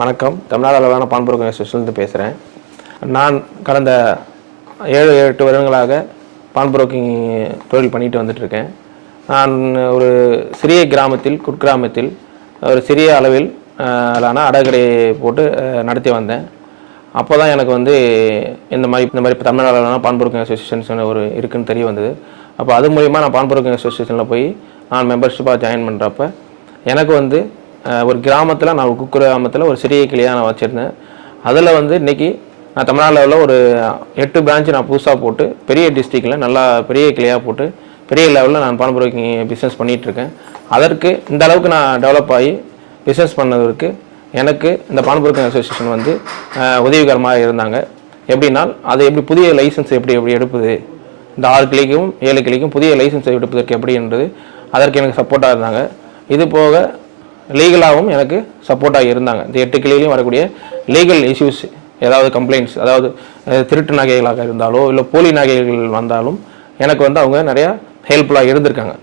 வணக்கம். தமிழ்நாடு அளவிலான பான் புரோக்கர் அசோசியேஷன்லேருந்து பேசுகிறேன். நான் கடந்த 7-8 வருடங்களாக பான் புரோக்கிங் தொழில் பண்ணிட்டு வந்துட்டுருக்கேன். நான் ஒரு சிறிய கிராமத்தில் குட்கிராமத்தில் ஒரு சிறிய அளவில் அடகடையை போட்டு நடத்தி வந்தேன். அப்போ தான் எனக்கு வந்து இந்த மாதிரி தமிழ்நாடு அளவிலான பான் புரோக்கிங் அசோசியேஷன் ஒரு இருக்குதுன்னு தெரிய வந்தது. அப்போ அது மூலிமா நான் பான் புரோக்கிங் அசோசியேஷனில் போய் நான் மெம்பர்ஷிப்பாக ஜாயின் பண்ணுறப்ப எனக்கு வந்து ஒரு கிராமத்தில் நான் குக்கிராமத்தில் ஒரு சிறிய கிளையாக நான் வச்சுருந்தேன். அதில் வந்து இன்றைக்கி நான் தமிழ்நாடு லெவலில் ஒரு 8 பிரான்ச்சு நான் புதுசாக போட்டு பெரிய டிஸ்ட்ரிக்டில் நல்லா பெரிய கிளையாக போட்டு பெரிய லெவலில் நான் பான் புரோக்கிங் பிஸ்னஸ் பண்ணிகிட்ருக்கேன். அதற்கு இந்த அளவுக்கு நான் டெவலப் ஆகி பிஸ்னஸ் பண்ணதற்கு எனக்கு இந்த பான் புரோக்கிங் அசோசியேஷன் வந்து உதவிகரமாக இருந்தாங்க. எப்படின்னா அது எப்படி புதிய லைசன்ஸ் எப்படி எடுப்பது, இந்த 6 கிளைக்கும் 7 கிளைக்கும் புதிய லைசன்ஸ் எடுப்பதற்கு எப்படின்றது அதற்கு எனக்கு சப்போர்ட்டாக இருந்தாங்க. இது போக லீகலாகவும் எனக்கு சப்போர்ட்டாக இருந்தாங்க. இந்த 8 கிளையிலையும் வரக்கூடிய லீகல் இஷ்யூஸ், ஏதாவது கம்ப்ளைண்ட்ஸ், அதாவது திருட்டு நகைகளாக இருந்தாலோ இல்லை போலி நகைகள் வந்தாலும் எனக்கு வந்து அவங்க நிறையா ஹெல்ப்ஃபுல்லாக இருந்திருக்காங்க.